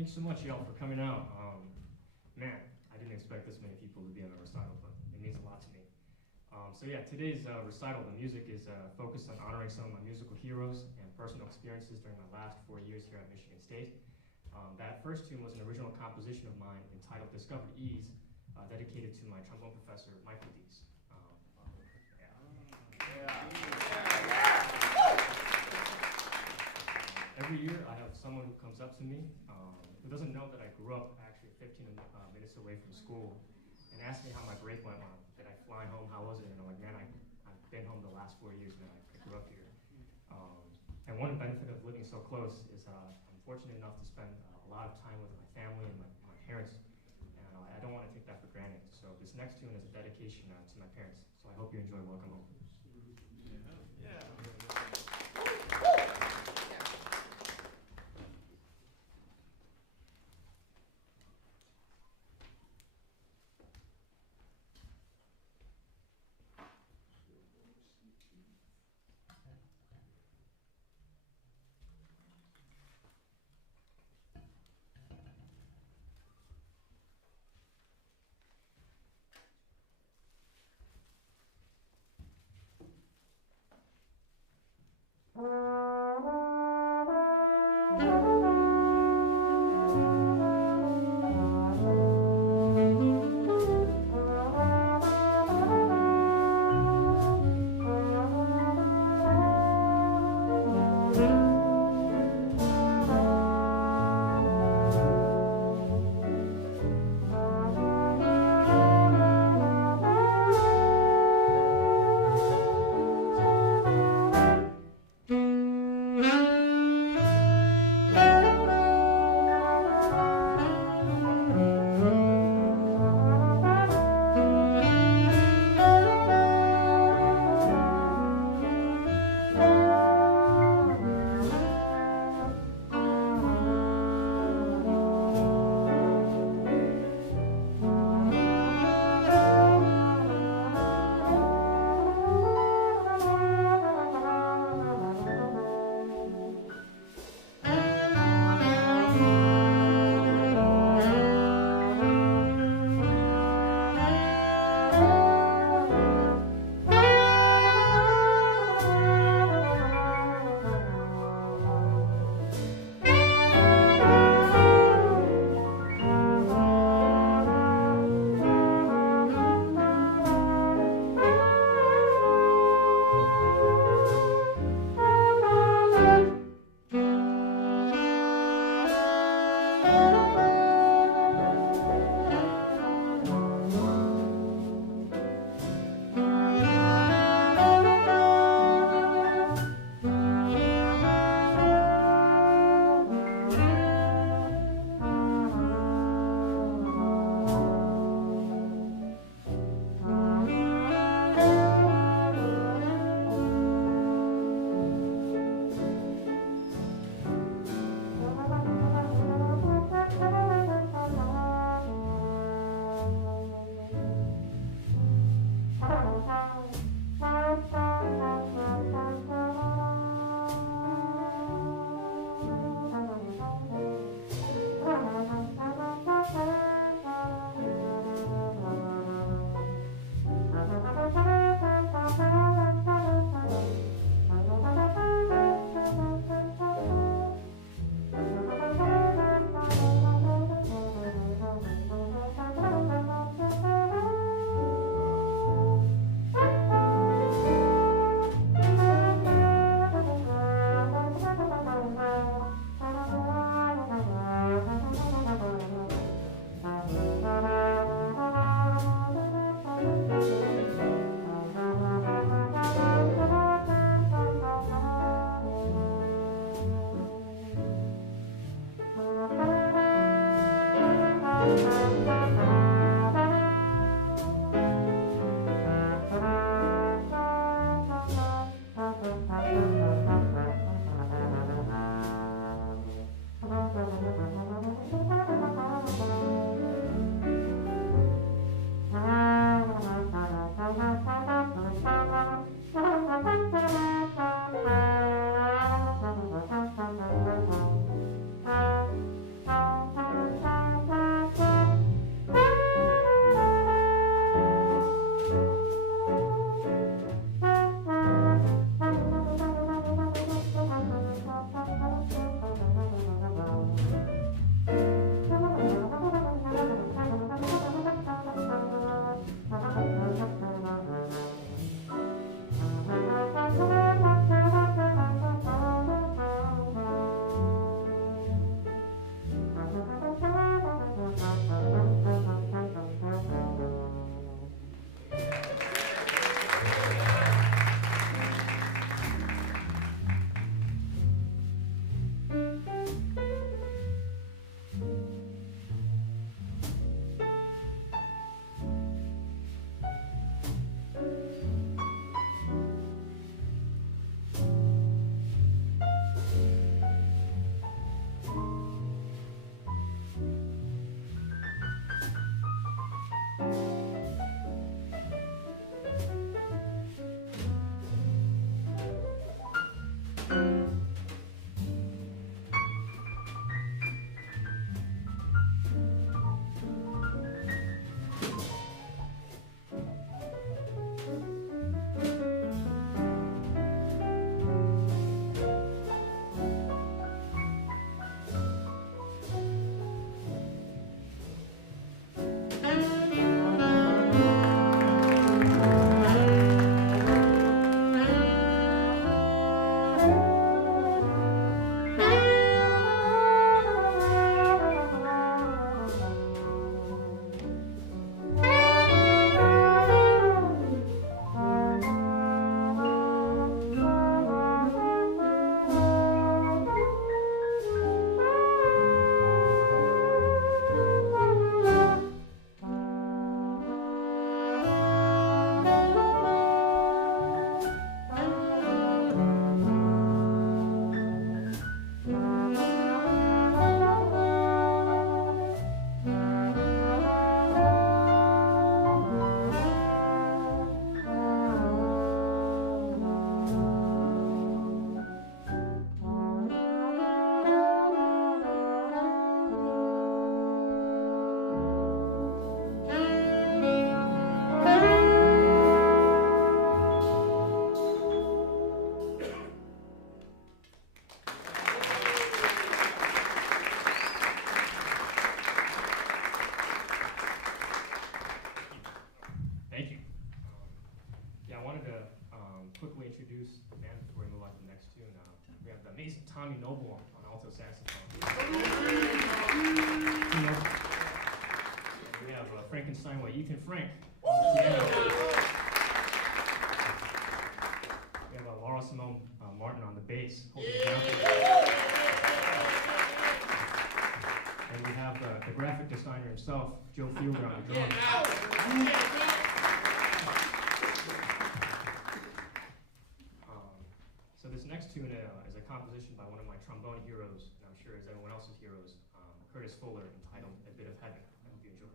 Thanks so much, y'all, for coming out. Man, I didn't expect this many people to be on a recital, but it means a lot to me. So yeah, today's recital, the music is focused on honoring some of my musical heroes and personal experiences during my last 4 years here at Michigan State. That first tune was an original composition of mine entitled Discovered Ease, dedicated to my trombone professor, Michael Dees. Every year I have someone who comes up to me who doesn't know that I grew up actually 15 minutes away from school and asks me how my break went. Did I fly home? How was it? And I'm like, man, I've been home the last 4 years, man. I grew up here. And one benefit of living so close is I'm fortunate enough to spend a lot of time with my family and my parents, and I don't want to take that for granted. So this next tune is a dedication to my parents. So I hope you enjoy Welcome Home. introduce the band before we move on to the next tune. We have the amazing Tommy Noble on alto saxophone. And we have Frankenstein by Ethan Frank on the piano. We have Laura-Simone Martin on the bass, holding it down. And we have the graphic designer himself, Joe Fielder, on the drums. So this next tune is a composition by one of my trombone heroes, and I'm sure is everyone else's heroes, Curtis Fuller, entitled A Bit of Heaven. I hope you enjoy.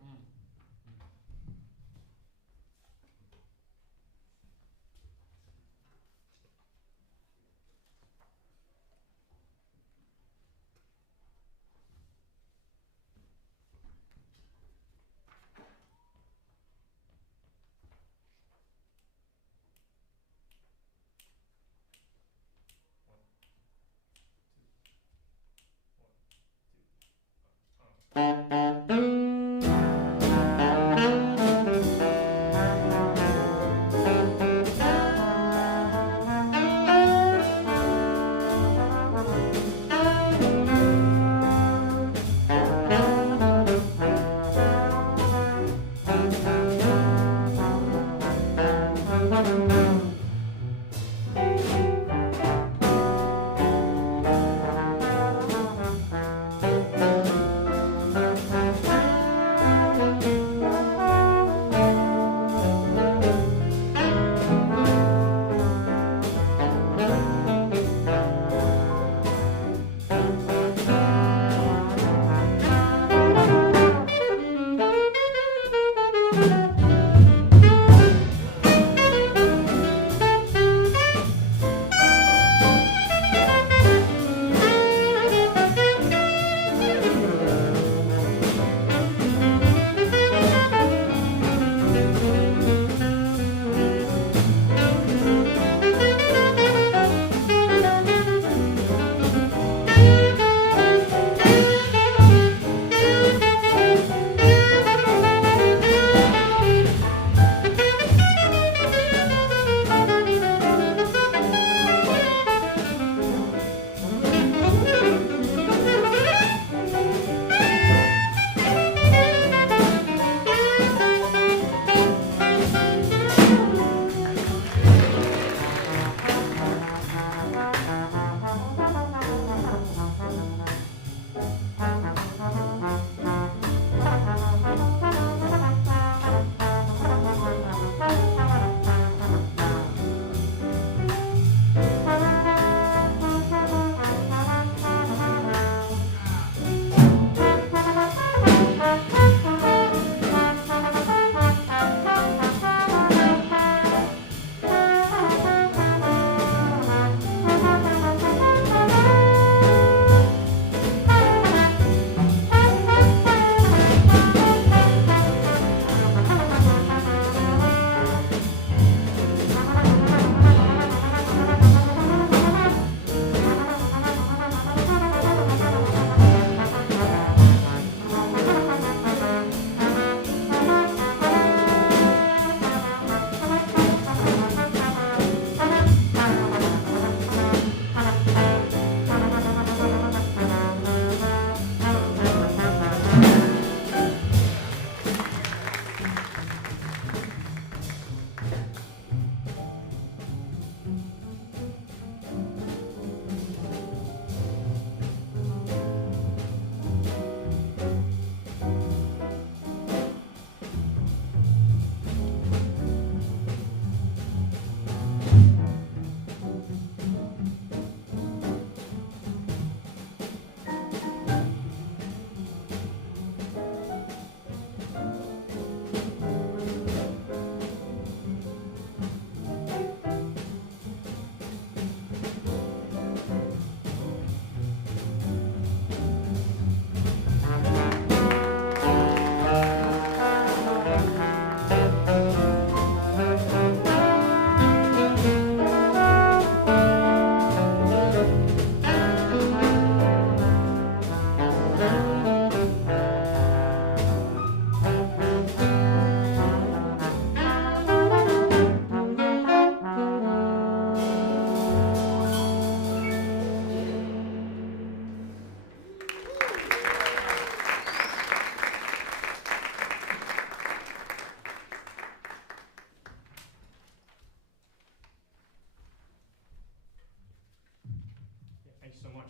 so much.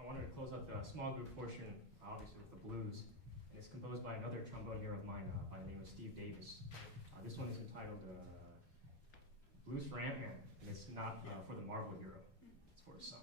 I wanted to close out the small group portion, obviously with the blues, and it's composed by another trombone hero of mine by the name of Steve Davis. This one is entitled Blues for Ant-Man, and it's not for the Marvel hero, it's for his son.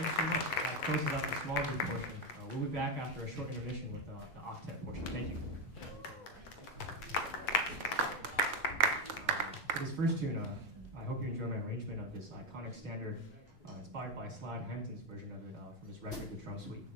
Thanks so much. That closes out the small group portion. We'll be back after a short intermission with the octet portion. Thank you. For this first tune, I hope you enjoy my arrangement of this iconic standard inspired by Hanson's version of it from his record, The Drum Suite.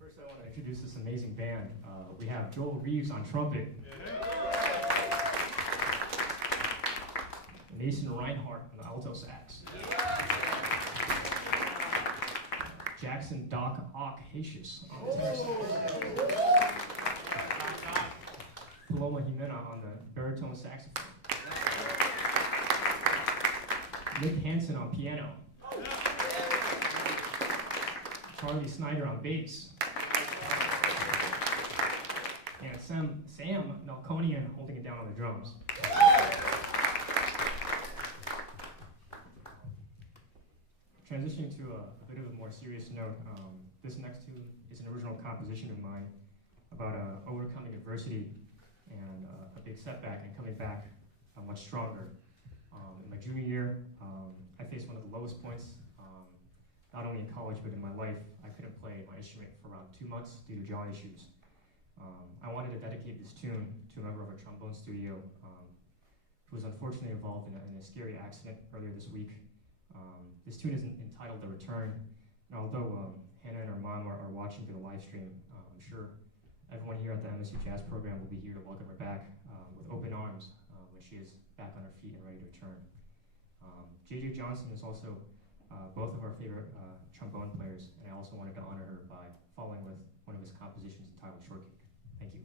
First, I want to introduce this amazing band. We have Reaves on trumpet, and Rheinhardt on the alto sax, Jackson Hacias on the tenor sax, Paloma Ximena on the baritone saxophone, Mick Hanson on piano, Snyder on bass, and Sam Melkonian holding it down on the drums. Transitioning to a bit of a more serious note, this next tune is an original composition of mine about overcoming adversity and a big setback and coming back much stronger. In my junior year, I faced one of the lowest points, not only in college but in my life. I couldn't play my instrument for around 2 months due to jaw issues. I wanted to dedicate this tune to a member of our trombone studio who was unfortunately involved in a scary accident earlier this week. This tune is entitled The Return, and although Hannah and her mom are watching through the live stream, I'm sure everyone here at the MSU Jazz program will be here to welcome her back with open arms when she is back on her feet and ready to return. J.J. Johnson is also both of our favorite trombone players, and I also wanted to honor her by following with one of his compositions entitled Shortcake. Thank you.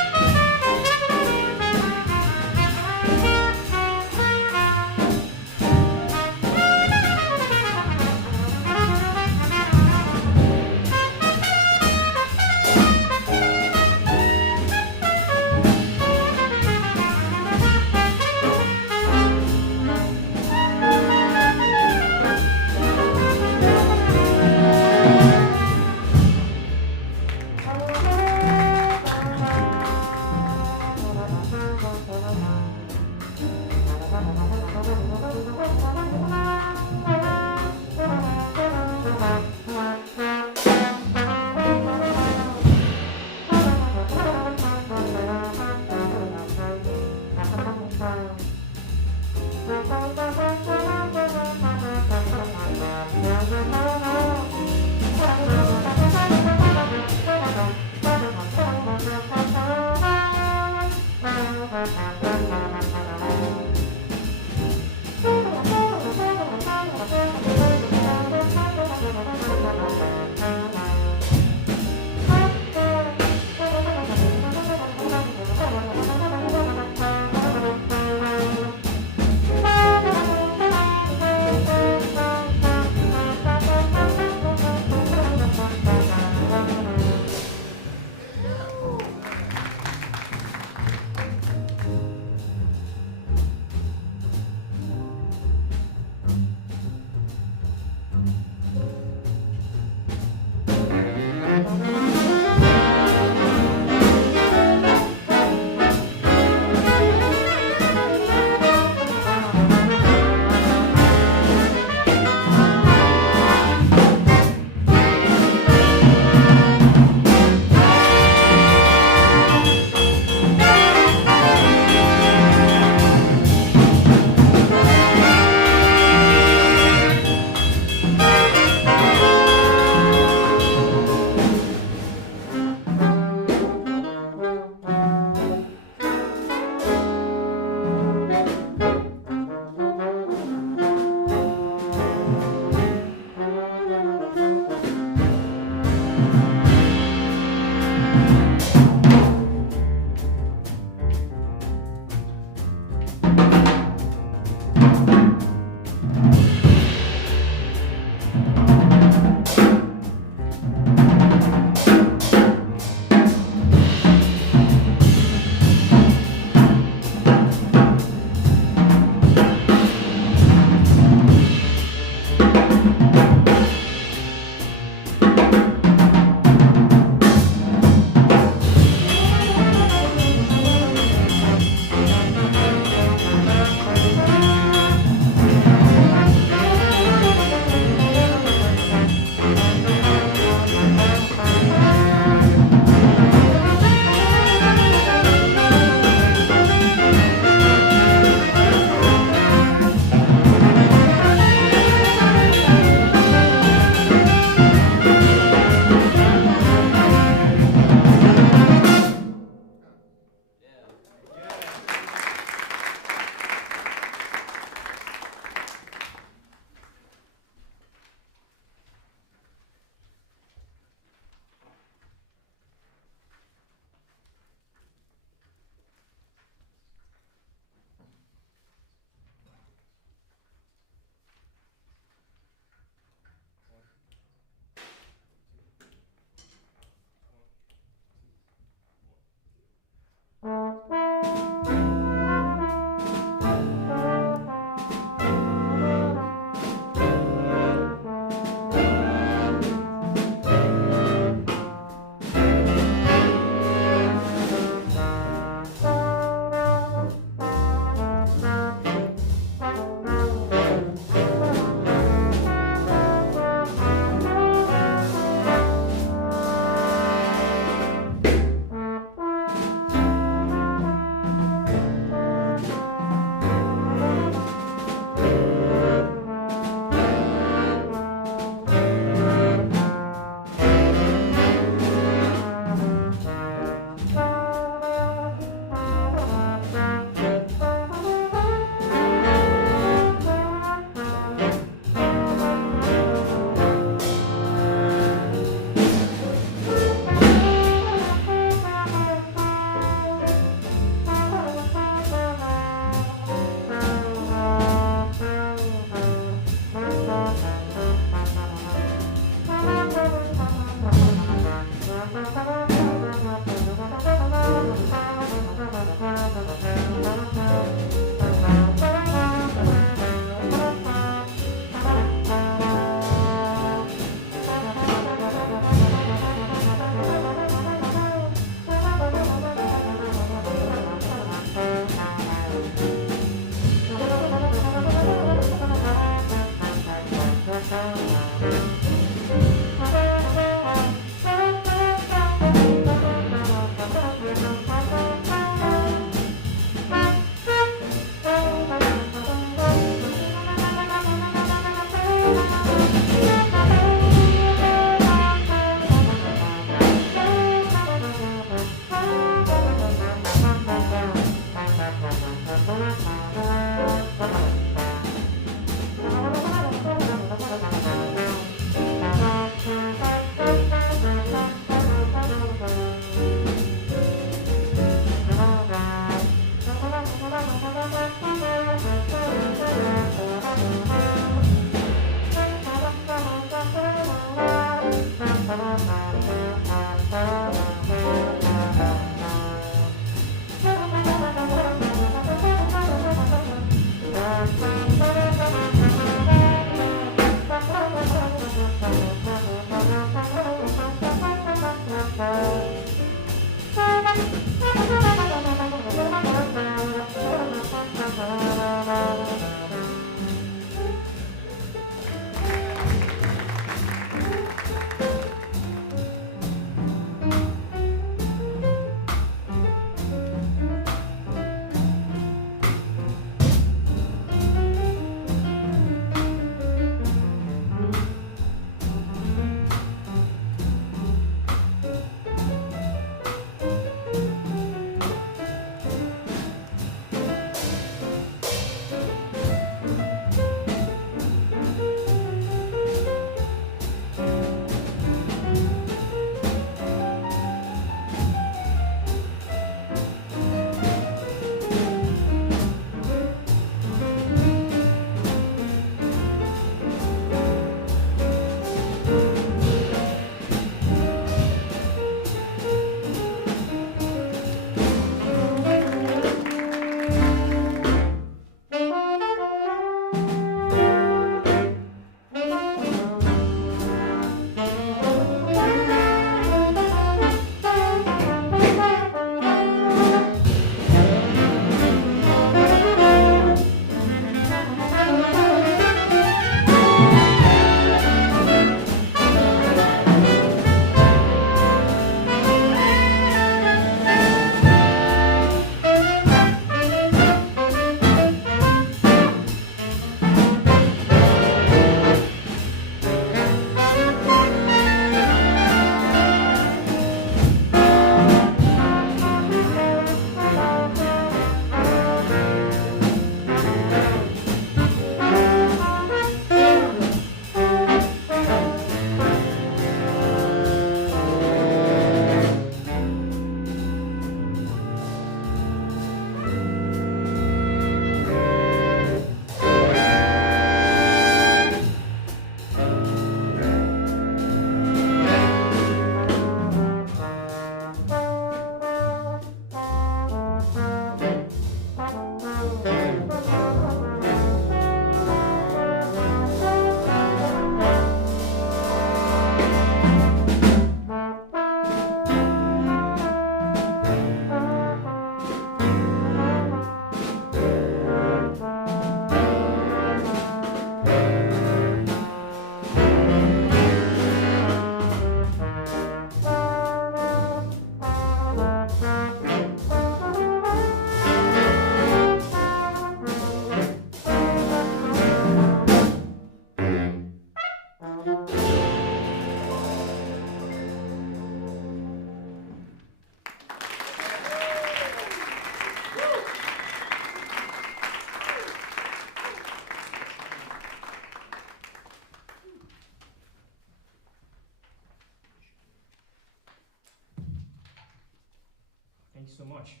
Thank you so much.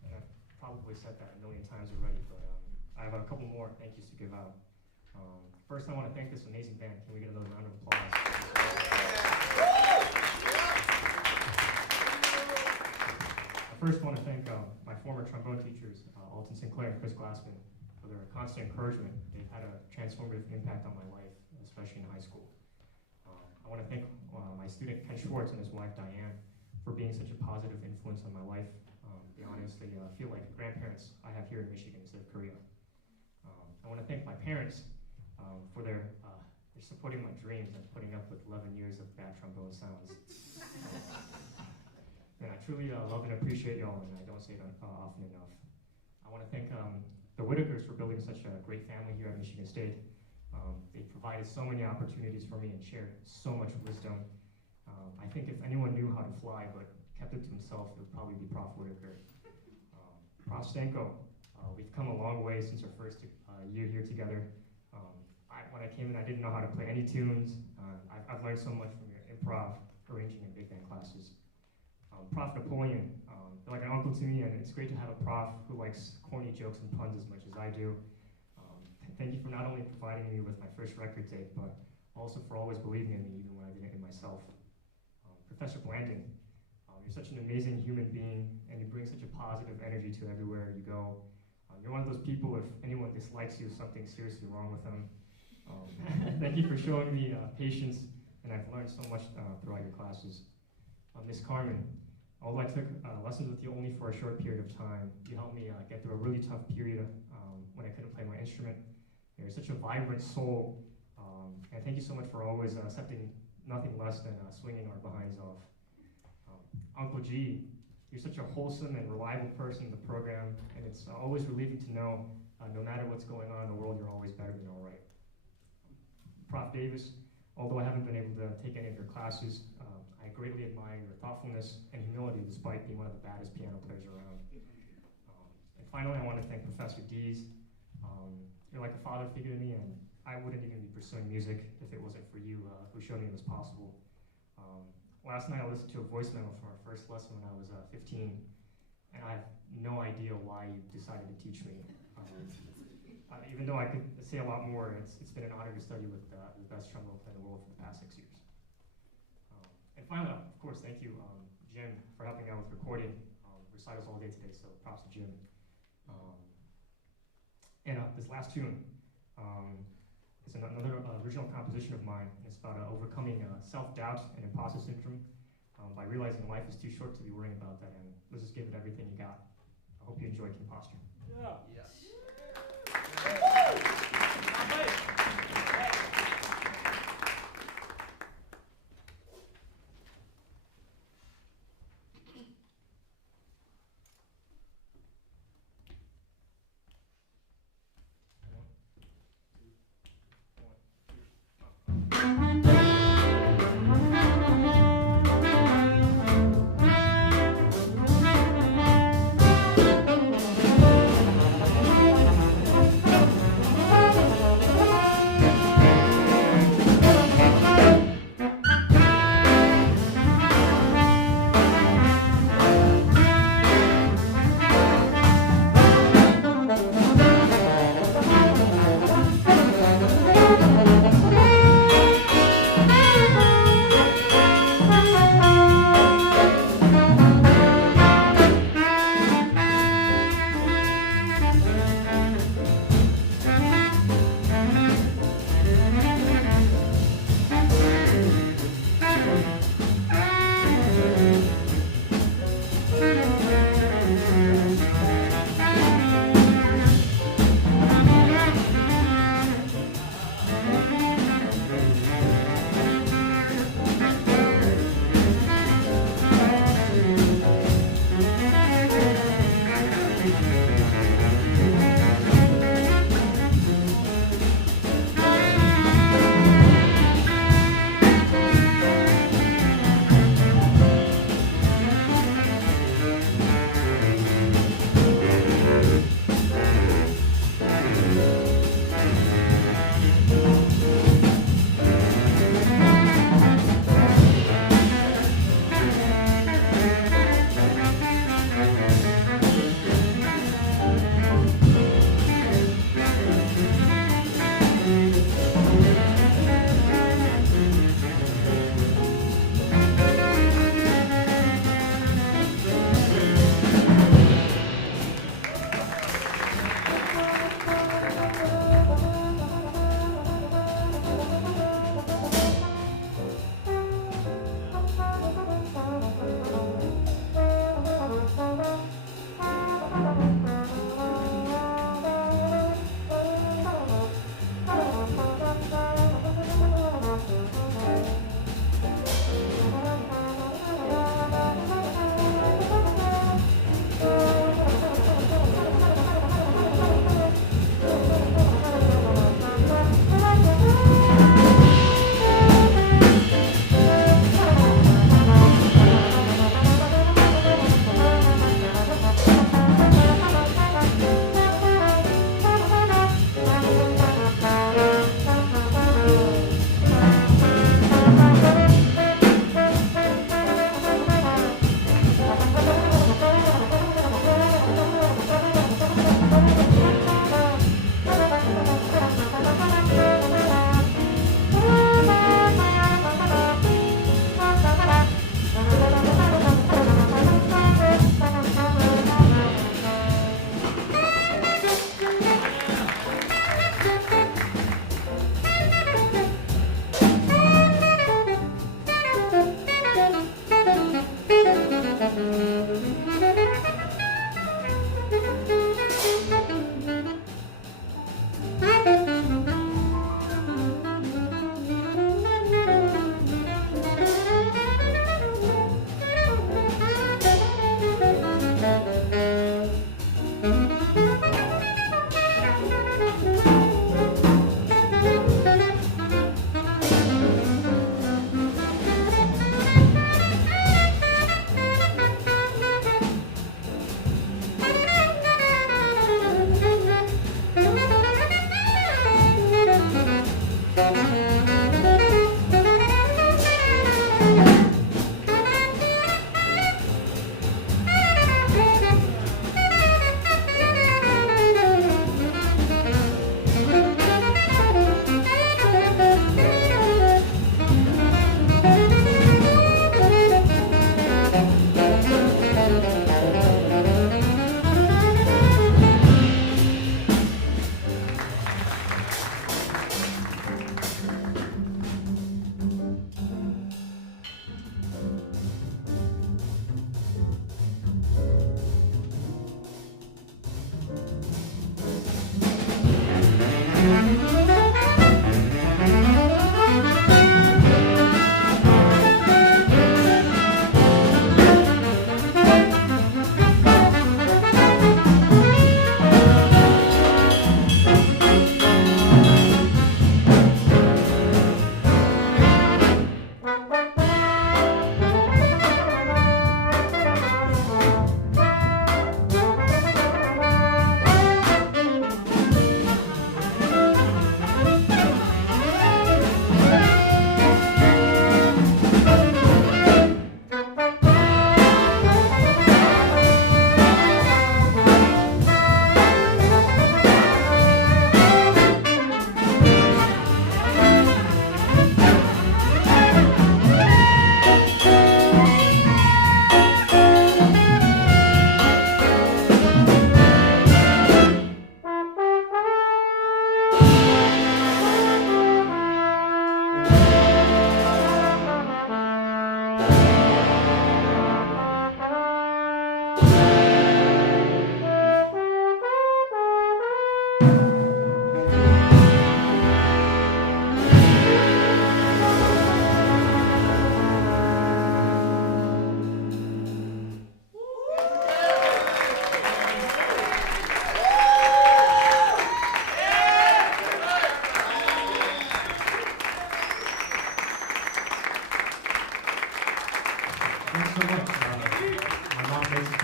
And I've probably said that a million times already, but I have a couple more thank yous to give out. First, I want to thank this amazing band. Can we get another round of applause? I first want to thank my former trombone teachers, Alton Sinclair and Chris Glassman, for their constant encouragement. They've had a transformative impact on my life, especially in high school. I want to thank my student Ken Schwartz and his wife Diane for being such a positive influence on my life. They honestly feel like grandparents I have here in Michigan instead of Korea. I want to thank my parents for their supporting my dreams and putting up with 11 years of bad trombone sounds. And I truly love and appreciate y'all, and I don't say it often enough. I want to thank the Whitakers for building such a great family here at Michigan State. They provided so many opportunities for me and shared so much wisdom. I think if anyone knew how to fly but kept it to himself, it would probably be Prof. Whitaker. Prof. Stanko, we've come a long way since our first year here together. When I came in, I didn't know how to play any tunes. I've learned so much from your improv, arranging, and big band classes. Prof. Napoleon, you're like an uncle to me, and it's great to have a prof who likes corny jokes and puns as much as I do. Thank you for not only providing me with my first record tape, but also for always believing in me even when I didn't in myself. Professor Blandon, you're such an amazing human being, and you bring such a positive energy to everywhere you go. You're one of those people, if anyone dislikes you, something's seriously wrong with them. Thank you for showing me patience, and I've learned so much throughout your classes. Miss Carmen, although I took lessons with you only for a short period of time, you helped me get through a really tough period when I couldn't play my instrument. You're such a vibrant soul, and thank you so much for always accepting nothing less than swinging our behinds off. Uncle G, you're such a wholesome and reliable person in the program, and it's always relieving to know no matter what's going on in the world, you're always better than all right. Prof. Davis, although I haven't been able to take any of your classes, I greatly admire your thoughtfulness and humility despite being one of the baddest piano players around. And finally, I want to thank Professor Dees. You're like a father figure to me, and I wouldn't even be pursuing music if it wasn't for you who showed me it was possible. Last night I listened to a voice memo from our first lesson when I was 15, and I have no idea why you decided to teach me. Even though I could say a lot more, it's been an honor to study with the best trombone player in the world for the past 6 years. And finally, of course, thank you, Jim, for helping out with recording recitals all day today, so props to Jim. And this last tune is another original composition of mine. It's about overcoming self-doubt and imposter syndrome by realizing life is too short to be worrying about that, and let's just give it everything you got. I hope you enjoy Kimposter. Yeah. Yes.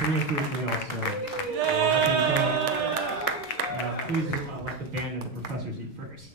Korean food for me also. Please let the band and the professors eat first.